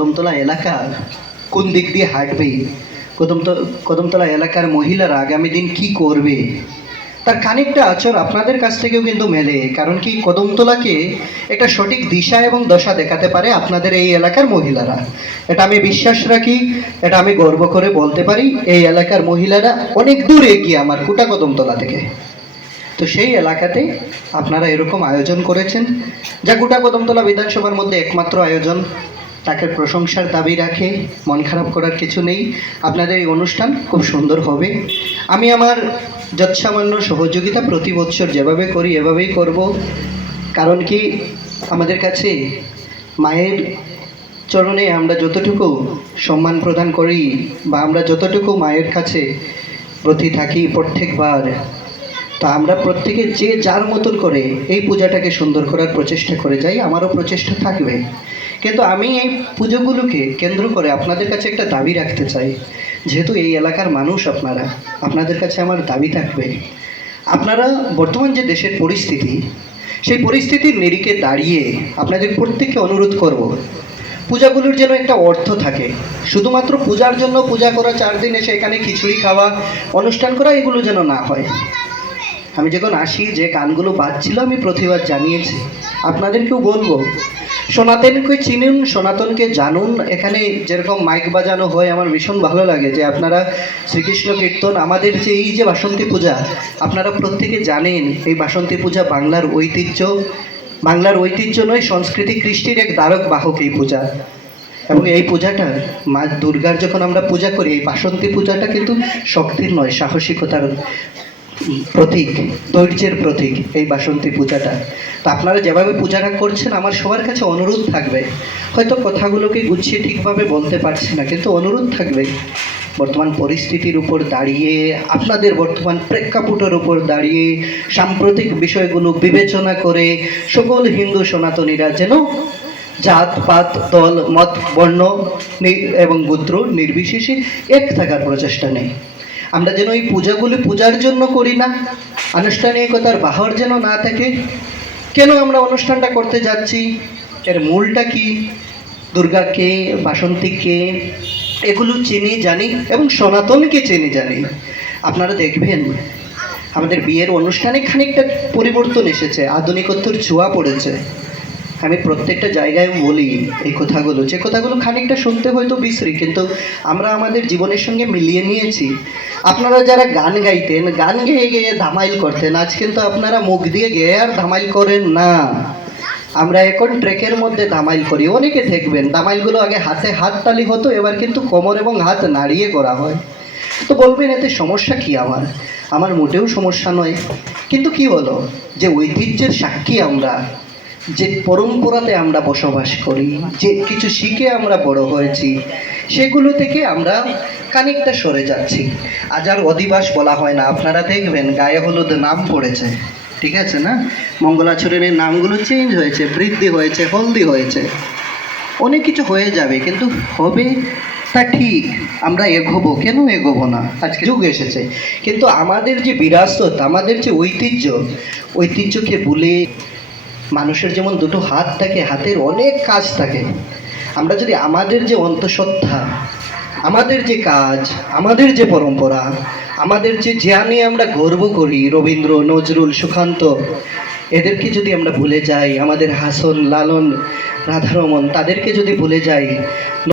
কদমতলা এলাকা কোন দিক দিয়ে হাঁটবে, কদমতলা এলাকার মহিলারা আগামী দিন কি করবে, তার খানিকটা আচর আপনাদের কাছ থেকেও কিন্তু মেলে। কারণ কি, কদমতলাকে একটা সঠিক দিশা এবং দশা দেখাতে পারে আপনাদের এই এলাকার মহিলারা। এটা আমি বিশ্বাস রাখি, এটা আমি গর্ব করে বলতে পারি। এই এলাকার মহিলারা অনেক দূর এগিয়ে আমার কুটা কদমতলা থেকে। তো সেই এলাকাতে আপনারা এরকম আয়োজন করেছেন, যা গোটা কদমতলা বিধানসভার মধ্যে একমাত্র আয়োজন। তাকে প্রশংসার দাবি রাখে, মন খারাপ করার কিছু নেই। আপনাদের এই অনুষ্ঠান খুব সুন্দর হবে। আমি আমার যৎসামান্য সহযোগিতা প্রতি বছর যেভাবে করি এভাবেই করব। কারণ কি, আমাদের কাছে মায়ের চরণে আমরা যতটুকু সম্মান প্রদান করি বা আমরা যতটুকু মায়ের কাছে প্রতি থাকি প্রত্যেকবার, তা আমরা প্রত্যেকে যে যার মতন করে এই পূজাটাকে সুন্দর করার প্রচেষ্টা করে যাই। আমারও প্রচেষ্টা থাকবে, কিন্তু আমি এই পুজোগুলোকে কেন্দ্র করে আপনাদের কাছে একটা দাবি রাখতে চাই। যেহেতু এই এলাকার মানুষ আপনারা, আপনাদের কাছে আমার দাবি থাকবে, আপনারা বর্তমান যে দেশের পরিস্থিতি, সেই পরিস্থিতির নিরিখে দাঁড়িয়ে আপনাদের প্রত্যেককে অনুরোধ করব, পূজাগুলোর যেন একটা অর্থ থাকে। শুধুমাত্র পূজার জন্য পূজা করা, 4 দিন এসে এখানে খিচুড়ি খাওয়া, অনুষ্ঠান করা, এগুলো যেন না হয়। আমি যখন আসি যে গানগুলো বাজছিল আমি প্রতিবাদ জানিয়েছি, আপনাদেরকেও বলবো, সনাতনকে চিনুন, সনাতনকে জানুন। এখানে যেরকম মাইক বাজানো হয়, আমার ভীষণ ভালো লাগে যে আপনারা শ্রীকৃষ্ণ কীর্তন, আমাদের যে এই যে বাসন্তী পূজা, আপনারা প্রত্যেকে জানেন এই বাসন্তী পূজা বাংলার ঐতিহ্য। বাংলার ঐতিহ্য নয়, সংস্কৃতি কৃষ্টির এক দ্বারক বাহক এই পূজা। এবং এই পূজাটা মা দুর্গার যখন আমরা পূজা করি, এই বাসন্তী পূজাটা কিন্তু শক্তির নয়, সাহসিকতার প্রতীক, ধৈর্যের প্রতীক এই বাসন্তী পূজাটা। তো আপনারা যেভাবে পূজাটা করছেন, আমার সবার কাছে অনুরোধ থাকবে, হয়তো কথাগুলোকে গুছিয়ে ঠিকভাবে বলতে পারছি না, কিন্তু অনুরোধ থাকবে, বর্তমান পরিস্থিতির উপর দাঁড়িয়ে, আপনাদের বর্তমান প্রেক্ষাপটের উপর দাঁড়িয়ে, সাম্প্রতিক বিষয়গুলো বিবেচনা করে সকল হিন্দু সনাতনীরা যেন জাত পাত দল মত বর্ণ এবং গোত্র নির্বিশেষে এক থাকার প্রচেষ্টা নেই। আমরা যেন এই পূজাগুলি পূজার জন্য করি না, আনুষ্ঠানিকতার বাহর যেন না থাকে। কেন আমরা অনুষ্ঠানটা করতে যাচ্ছি, এর মূলটা কি, দুর্গা কে, বাসন্তী কে, এগুলো চিনি জানি এবং সনাতনকে চিনি জানি। আপনারা দেখবেন আমাদের বিয়ের অনুষ্ঠানে খানিকটা পরিবর্তন এসেছে, আধুনিকত্বর ছোঁয়া পড়েছে। আমি প্রত্যেকটা জায়গায় বলি এই কথাগুলো, যে কথাগুলো খানিকটা শুনতে হয়তো বিশ্রী, কিন্তু আমরা আমাদের জীবনের সঙ্গে মিলিয়ে নিয়েছি। আপনারা যারা গান গাইতেন, গান গেয়ে গেয়ে ধামাইল করতেন, আজ কিন্তু আপনারা মুখ দিয়ে গেয়ে আর ধামাইল করেন না। আমরা এখন ট্রেকের মধ্যে ধামাইল করি। অনেকে দেখবেন ধামাইলগুলো আগে হাতে হাত তালি হতো, এবার কিন্তু কোমর এবং হাত নাড়িয়ে করা হয়। তো বলবেন এতে সমস্যা কি? আমার মোটেও সমস্যা নয়, কিন্তু কি হলো, যে ঐতিহ্যের সাক্ষী আমরা, যে পরম্পরাতে আমরা বসবাস করি, যে কিছু শিখে আমরা বড় হয়েছি, সেগুলো থেকে আমরা খানিকটা সরে যাচ্ছি। আজ আর অধিবাস বলা হয় না। আপনারা দেখবেন গায়ে হলুদ নাম পড়েছে, ঠিক আছে না, মঙ্গলাচরণের নামগুলো চেঞ্জ হয়েছে, বৃদ্ধি হয়েছে, হলদি হয়েছে, অনেক কিছু হয়ে যাবে, কিন্তু হবে তা ঠিক। আমরা এগোবো, কেন এগোবো না? আজকে যুগ এসেছে, কিন্তু আমাদের যে বিরাসত, আমাদের যে ঐতিহ্যকে ভুলে, মানুষের যেমন দুটো হাত থাকে, হাতের অনেক কাজ থাকে। আমরা যদি আমাদের যে অন্তঃসত্ত্বা, আমাদের যে কাজ, আমাদের যে পরম্পরা, আমাদের যা নিয়ে আমরা গর্ব করি, রবীন্দ্র, নজরুল, সুকান্ত, এদেরকে যদি আমরা ভুলে যাই, আমাদের হাসন, লালন, রাধারমন, তাদেরকে যদি ভুলে যাই,